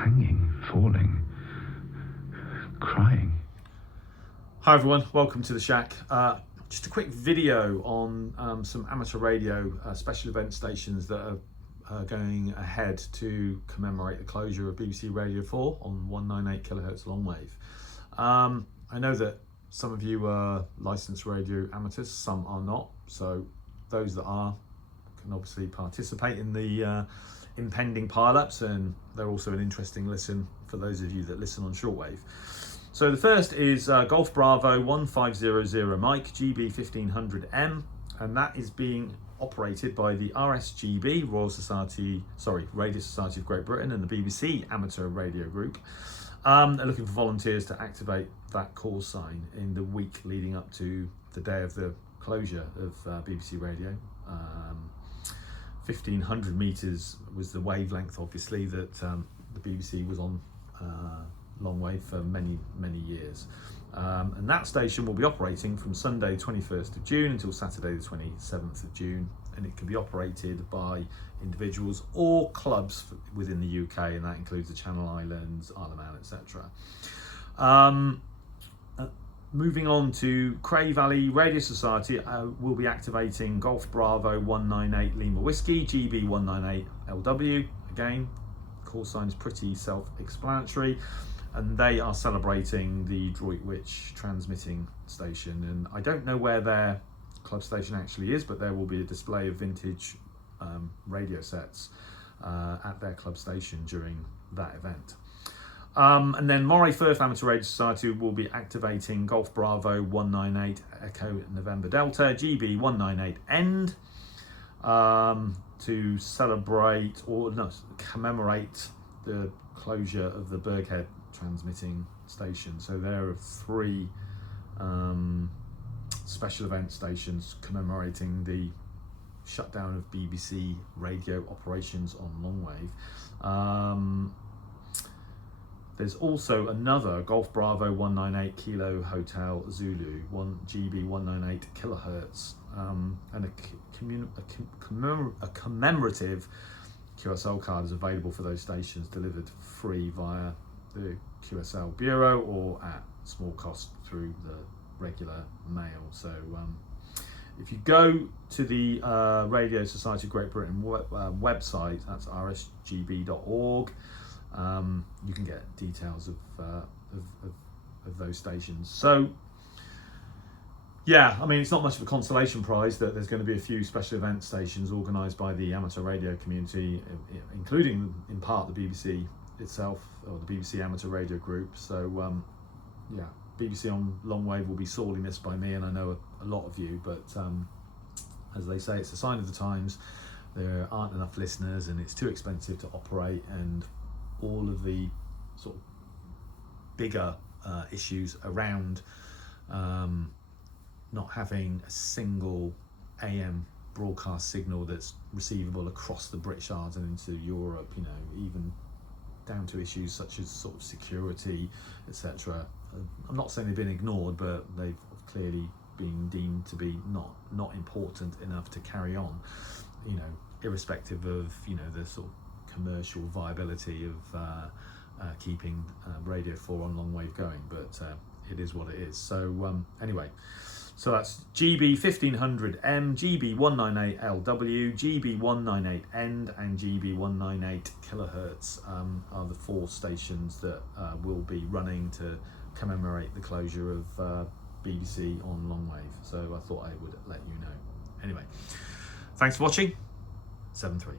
hanging, falling, crying. Hi everyone, welcome to the Shack. Just a quick video on some amateur radio special event stations that are going ahead to commemorate the closure of BBC Radio 4 on 198 kHz longwave. I know that some of you are licensed radio amateurs, some are not, so those that are can obviously participate in the impending pile-ups, and they're also an interesting listen for those of you that listen on shortwave. So the first is Golf Bravo 1500 Mike GB 1500M, and that is being operated by the RSGB, Radio Society of Great Britain, and the BBC Amateur Radio Group. They're looking for volunteers to activate that call sign in the week leading up to the day of the closure of BBC Radio. 1500 meters was the wavelength, obviously, that the BBC was on longwave for many years, and that station will be operating from Sunday 21st of June until Saturday the 27th of June, and it can be operated by individuals or clubs within the UK, and that includes the Channel Islands, Isle of Man, etc. Moving on to Cray Valley Radio Society, will be activating Golf Bravo 198 Lima Whiskey GB 198 LW. Again, call sign is pretty self-explanatory, and they are celebrating the Droitwich transmitting station, and I don't know where their club station actually is, but there will be a display of vintage radio sets at their club station during that event. And then Moray Firth Amateur Radio Society will be activating Golf Bravo 198 Echo November Delta GB 198 End to celebrate or commemorate the closure of the Berghead transmitting station. So there are three special event stations commemorating the shutdown of BBC radio operations on longwave. There's also another Golf Bravo 198 Kilo Hotel Zulu 1 GB 198 kilohertz, and a commemorative QSL card is available for those stations, delivered free via the QSL Bureau or at small cost through the regular mail. So if you go to the Radio Society of Great Britain website, that's rsgb.org, you can get details of those stations. So yeah, I mean, it's not much of a consolation prize that there's going to be a few special event stations organised by the amateur radio community, including in part the BBC itself, or the BBC Amateur Radio Group. So yeah, BBC on longwave will be sorely missed by me, and I know a lot of you, but as they say, it's a sign of the times. There aren't enough listeners, and it's too expensive to operate, and all of the sort of bigger issues around not having a single AM broadcast signal that's receivable across the British Isles and into Europe, you know, even down to issues such as sort of security, etc. I'm not saying they've been ignored, but they've clearly been deemed to be not important enough to carry on, you know, irrespective of, you know, the sort of commercial viability of keeping Radio 4 on longwave going, but it is what it is. So anyway, so that's GB 1500M, GB 198 LW, GB 198 End, and GB 198 kilohertz are the four stations that will be running to commemorate the closure of BBC on longwave. So I thought I would let you know. Anyway, thanks for watching. 7-3.